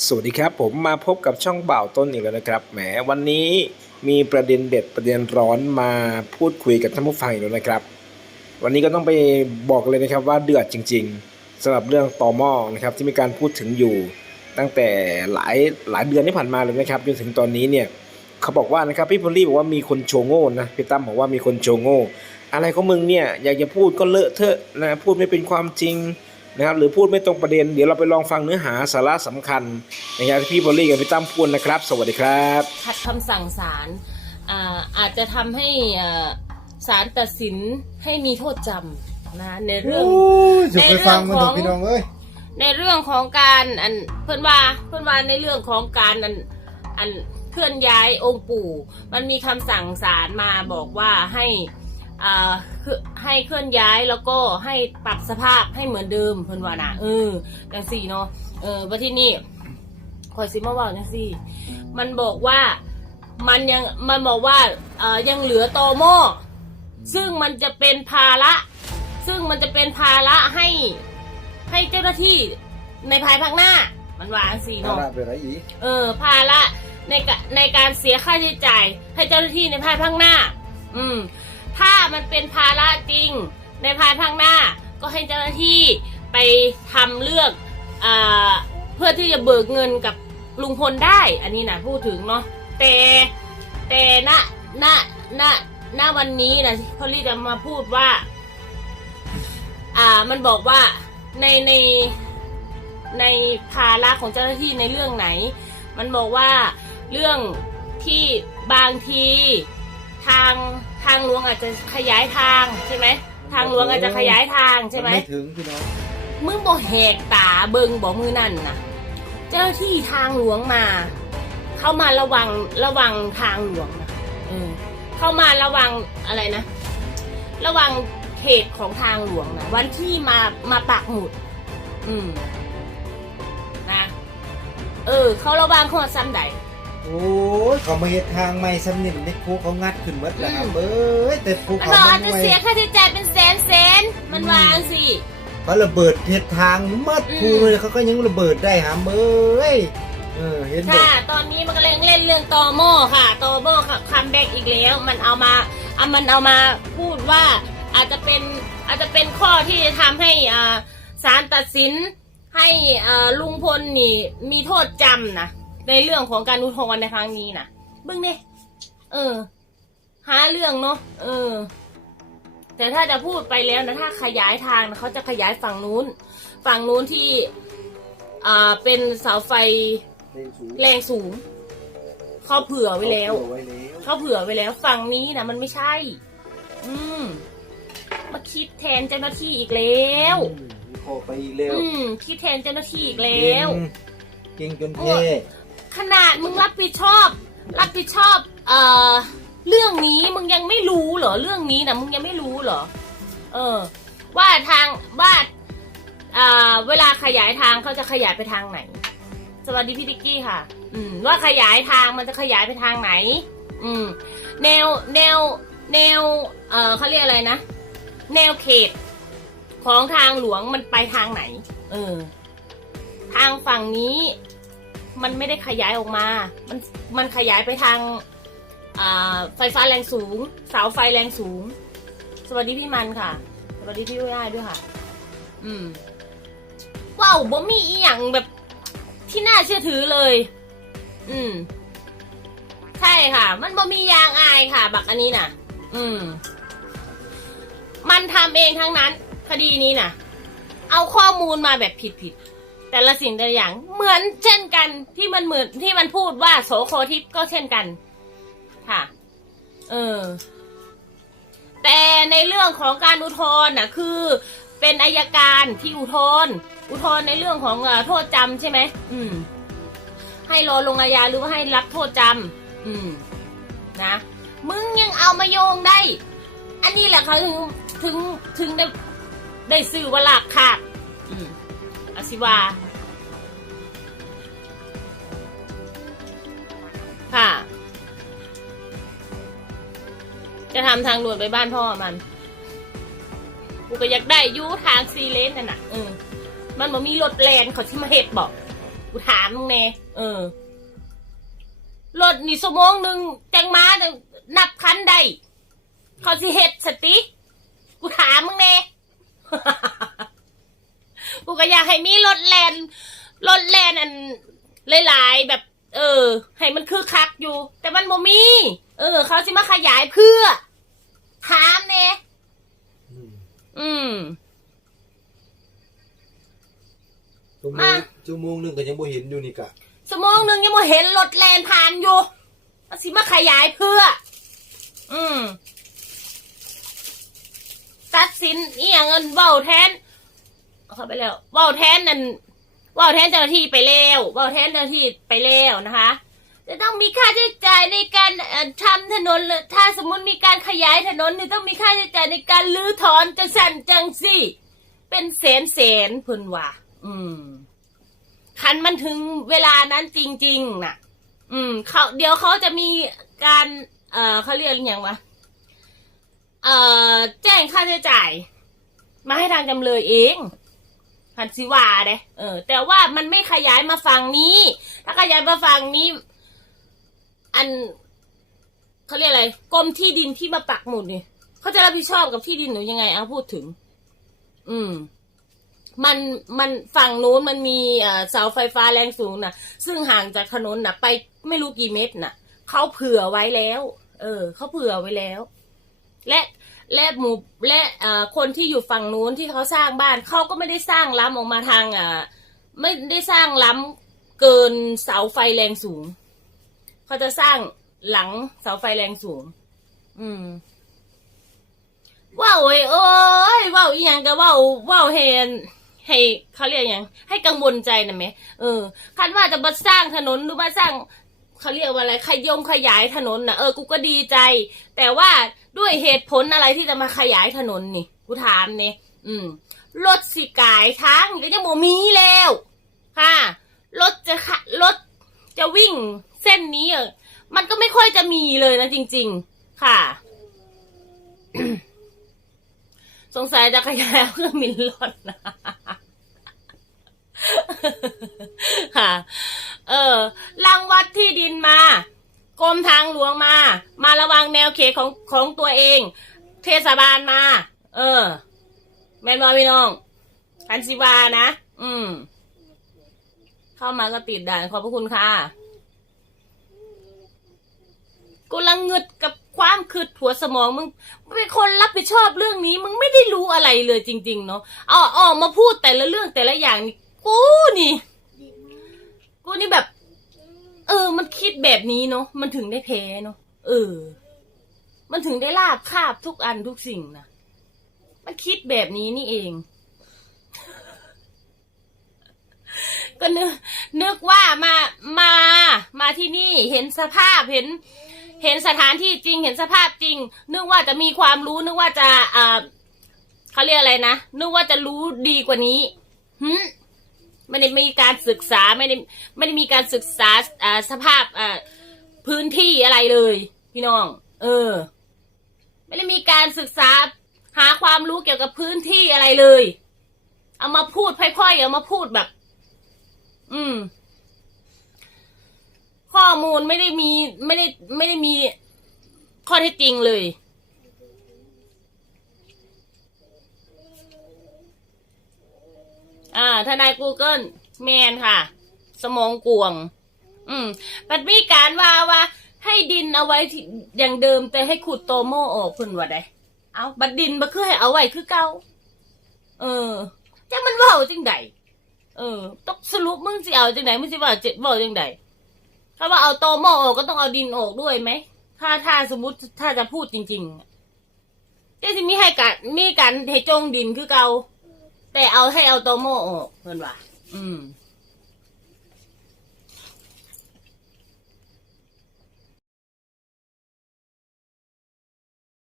สวัสดีครับผมมาพบกับช่องเบ่าต้นอีกแล้วนะครับแหมวันนี้มีประเด็นเด็ดประเด็นร้อนมาพูดคุยกับท่านผู้ฟังอีกแล้วนะครับ วันนี้ก็ต้องไปบอกเลยนะครับว่าเดือดจริง ๆสำหรับเรื่องต่อหม้อนะครับที่มีการพูดถึงอยู่ ตั้งแต่หลายหลายเดือนที่ผ่านมาเลยนะครับจนถึงตอนนี้เนี่ยเขาบอกว่านะครับพี่พลลี่บอกว่ามีคนโชว์โง่นะพี่ตั้มบอกว่ามีคนโชว์โง่ อะไรของมึงเนี่ยอยากจะพูดก็เลอะเทอะนะพูดไม่เป็นความจริง นะครับหรือพูดไม่ตรงประเด็น เดี๋ยวเราไปลองฟังเนื้อหาสาระสำคัญนะครับที่พี่บอลลี่กับพี่ตั้มพูดนะครับ สวัสดีครับขัดคำสั่งศาลอ่าอาจจะทำให้อ่าศาลตัดสินให้มีโทษจำนะในเรื่องจะไปฟังมันเถอะพี่น้องเอ้ยในเรื่องของการอันเพื่อนว่าเพื่อนว่าในเรื่องของการอันอันเคลื่อนย้ายองค์ปู่ มันมีคำสั่งศาลมาบอกว่าให้อ่าคือ ให้เคลื่อนย้ายแล้วก็ให้ปรับสภาพให้เหมือนเดิมเพื่อนว่านะเออจังสี่เนาะเออว่าที่นี่คอยซิมาว่าจังสี่ มันบอกว่ามันยังมันบอกว่าเอ่อยังเหลือตอหม้อซึ่งมันจะเป็นภาระซึ่งมันจะเป็นภาระให้ให้เจ้าหน้าที่ในภายภาคหน้า มันวาจังสีอะเนาะไรเป็นไรอีกเออ ภาระในกะในการเสียค่าใช้จ่าย ให้เจ้าหน้าที่ในภายภาคหน้า อืม ถ้ามันเป็นภาระจริงในภายภาคหน้าก็ให้เจ้าหน้าที่ไปทำเลือกอเพื่อที่จะเบิกเงินกับลุงพลได้ อันนี้นะพูดถึงเนาะแต่แต่ณณณณวันนี้นะพอลี่จะมาพูดว่า อ่ามันบอกว่าในในในภาระของเจ้าหน้าที่ในเรื่องไหน มันบอกว่าเรื่องที่บางที ทางทางหลวงอาจจะขยายทางใช่ไหมทางหลวงอาจจะขยายทางใช่ไหมนไม่ถึงพี่น้อง มึงบอกแหกตาเบิงบอกมือนั่นนะเจ้าหน้าที่ทางหลวงมา เข้ามาระวังระวังทางหลวงนะเออเข้ามาระวังอะไรนะ ระวังเขตของทางหลวงนะวันที่มามาปักหมุด อืมนะ เออ เขาระวังเขาซ้ำใด โอ้ยเขามาเฮ็ดทางใหม่สำนิมในภูเขางัดขึ้นหมดแล้วครับอืมเอ้ยแต่ภูมันเขาบอกมัอาจนจะไวเสียค่าใช้จ่ายเป็นแสนแสนมันวางสิเขาระเบิดเฮ็ดทางหมัดอืมภูเลยเขาก็ยังระเบิดได้หามเอ้ยเออเห็นบ่ค่ะตอนนี้มันกำลังเล่นเรื่องตอโม่ค่ะตอโม่ค่ะคัมแบ็กอีกแล้ว มันเอามาเอามันเอามาพูดว่าอาจจะเป็นอาจจะเป็นข้อที่จะทำให้อ่าศาลตัดสินให้อ่าลุงพลนี่มีโทษจำนะ ในเรื่องของการอุทธรณ์ในครั้งนี้นะเบึ้งเนี่ยเออ หาเรื่องเนาะเออ แต่ถ้าจะพูดไปแล้วนะถ้าขยายทางนะเขาจะขยายฝั่งนู้น ฝั่งนู้นที่ อ่าเป็นเสาไฟเล่นสูงแรงสูงเขาเผื่อไว้แล้วเอาไว้แล้วเขาเผื่อไว้แล้วฝั่งนี้นะมันไม่ใช่ อืมมาคิดแทนเจ้าหน้าที่อีกแล้วอืมขอไปอีกแล้ว อืมคิดแทนเจ้าหน้าที่อีกแล้ว เก่งจนโอ้เท่ย ขนาดมึงรับผิดชอบ รับผิดชอบเอ่อเรื่องนี้มึงยังไม่รู้เหรอเรื่องนี้นะมึงยังไม่รู้เหรอ เออ ว่าทางว่าอ่าเวลาขยายทางเขาจะขยายไปทางไหน สวัสดีพี่ติ๊กกี้ค่ะ อืม ว่าขยายทางมันจะขยายไปทางไหน อืม แนวแนวแนวเอ่อเขาเรียกอะไรนะ แนวเขตของทางหลวงมันไปทางไหน เออ ทางฝั่งนี้ มันไม่ได้ขยายออกมา มันมันขยายไปทางไฟฟ้าแรงสูง เสาไฟแรงสูง สวัสดีพี่มันค่ะ สวัสดีพี่ด้วยายด้วยค่ะ อืมว้าวบ่มีอีหยังแบบที่น่าเชื่อถือเลย อืม ใช่ค่ะ มันบ่มียางอายค่ะ บักอันนี้น่ะ อืม มันทำเองทั้งนั้น คดีนี้น่ะ เอาข้อมูลมาแบบผิดๆ แต่ละสิ่งแต่ละอย่าง เหมือนเช่นกันที่มันเหมือนที่มันพูดว่าโสโคทิพย์ก็เช่นกัน ค่ะ เออ แต่ในเรื่องของการอุทธรณ์น่ะ คือ เป็นอายการที่อุทธรณ์อุทธรณ์ในเรื่องของโทษจำใช่ไหมอืม ให้รอลงอาญาหรือว่าให้รับโทษจำอืม นะมึงยังเอามาโยงได้ อันนี้แหละเขาถึงถึงถึงได้ได้สื่อว่าหลักขาดอืม อาศิวาค่ะ จะทำทางด่วนไปบ้านพ่อมัน กูก็อยากได้ยูทางซีเลนนั่นน่ะเออมันบ่มีรถแลนเขาที่มาเห็ดบอกกูถามมึงแน่เออรถนี่สมองหนึ่งจังมานับคันใดเขาสิเฮ็ดสติ กูถามมึงแน่ กูก็อยากให้มีรถแลนรถแลนอันหลายๆแบบ เออ ให้มันคือคักอยู่ แต่มันบ่มี เออ เขาสิมาขยายเพื่อถามแน่อืมอืม ชั่วโมมา งชั่วโมงหนึงก็ยังบ่เห็นอยู่นี่กะสมองหนึ่งยังมาเห็นรถแลนผ่านอยู่มันสิมาขยายเพื่อ อืม ตัดสินเอียงเงินเว้าแทน เข้าไปแล้วว้าแทนนั่นว้าแทนเจ้าหน้าที่ไปแล้วว้าแทนเจ้าหน้าที่ไปแล้วนะคะ จะต้องมีค่าใช้จ่ายในการทำถนนถ้าสมมติมีการขยายถนนนี่ต้องมีค่าใช้จ่ายในการรื้อถอนจังสันจังสี่ เป็นแสนแสนพิ่นว่าอืมคันมันถึงเวลานั้นจริง ๆน่ะ อืมเขาเดี๋ยวเขาจะมีการ เอ่อเขาเรียกอย่างวะเอ่อแจ้งค่าใช้จ่าย มาให้ทางจำเลยเอง พันสิว่าเด้เออ แต่ว่ามันไม่ขยายมาฝั่งนี้ ถ้าขยายมาฝั่งนี้ อันเขาเรียกอะไรกรมที่ดินที่มาปักหมุดนี่เขาจะรับผิดชอบกับที่ดินหนูยังไงเอาพูดถึง อืม มันมันฝั่งนู้นมันมีเอ่อเสาไฟฟ้าแรงสูงนะซึ่งห่างจากถนนนะไปไม่รู้กี่เมตรน่ะเขาเผื่อไว้แล้ว เออเขาเผื่อไว้แล้ว และและหมู่และคนที่อยู่ฝั่งนู้นที่เขาสร้างบ้านเขาก็ไม่ได้สร้างล้ำออกมาทางอ่าไม่ได้สร้างล้ำเกินเสาไฟแรงสูง เขาจะสร้างหลังเสาไฟแรงสูง อืมว้าวเอ้ยเอ้ยว้าวอีหยังก็ว้าวว้าวเฮนให้เขาเรียกยังให้กังวลใจนะแม่เออคันว่าจะมาสร้างถนนหรือมาสร้าง เขาเรียกว่าอะไรขยงขยายถนนนะเออกูก็ดีใจ แต่ว่าด้วยเหตุผลอะไรที่จะมาขยายถนนนี่กูถามเนี่ยอืมรถสิกายทางก็ยังบ่มีแล้วค่ะรถจะขะรถจะวิ่งเส้นนี้เออมันก็ไม่ค่อยจะมีเลยนะจริง ๆ ค่ะ สงสัยจะขยายเครื่องบินรถนะ ค่ะ เออรังวัดที่ดินมากรมทางหลวงมา มาระวังแนวเขตของของตัวเอง เทศบาลมา เออ แม่นบอพี่น้องคันซิวานะ อืม เข้ามาก็ติดด่านขอบพระคุณค่ะกูลังเงึดกับความคืดหัวสมองมึงเป็นคนรับผิดชอบเรื่องนี้ มึงไม่ได้รู้อะไรเลยจริง ๆ เนาะเอาออกมาพูดแต่ละเรื่องแต่ละอย่างนี่กูนี่ กูนี่แบบ เออ มันคิดแบบนี้เนาะมันถึงได้แพ้เนาะเออ มันถึงได้ลาบคาบทุกอันทุกสิ่งนะมันคิดแบบนี้นี่เอง ก็นึกนึกว่ามามา มาที่นี่เห็นสภาพเห็น เห็นสถานที่จริง เห็นสภาพจริง นึกว่าจะมีความรู้นึกว่าจะอ่าเขาเรียกอะไรนะนึกว่าจะรู้ดีกว่านี้หึ ไม่ได้มีการศึกษาไม่ได้ไม่ได้มีการศึกษาสภาพพื้นที่อะไรเลย พี่น้อง เออ ไม่ได้มีการศึกษาหาความรู้เกี่ยวกับพื้นที่อะไรเลย เอามาพูดพ่อยๆเอามาพูดแบบ อืม ข้อมูลไม่ได้มีไม่ได้ไม่ได้มีข้อเท็จจริงเลย อ่า ทนาย Google แมนค่ะ สมองกวง อืมปัดมีการว่าว่า ให้ดินเอาไว้ที่อย่างเดิม แต่ให้ขุดโตโมออกเพิ่นว่าได้เอาบัดดินมาคือให้เอาไว้คือเก่าเออจะมันเว้าจังใดเออ ต้องสรุปมึงสิเอาจังใดมึงสิว่าเจ็ดเว้าจังใดถ้าว่าเอาโตโมออกก็ต้องเอาดินออกด้วยไหมถ้าถ้าสมมติถ้าจะพูดจริงๆอะก็จะมีให้การมีการให้จงดินคือเก่า แต่เอาให้เอาโตโมออกเพื่อนว่าอืม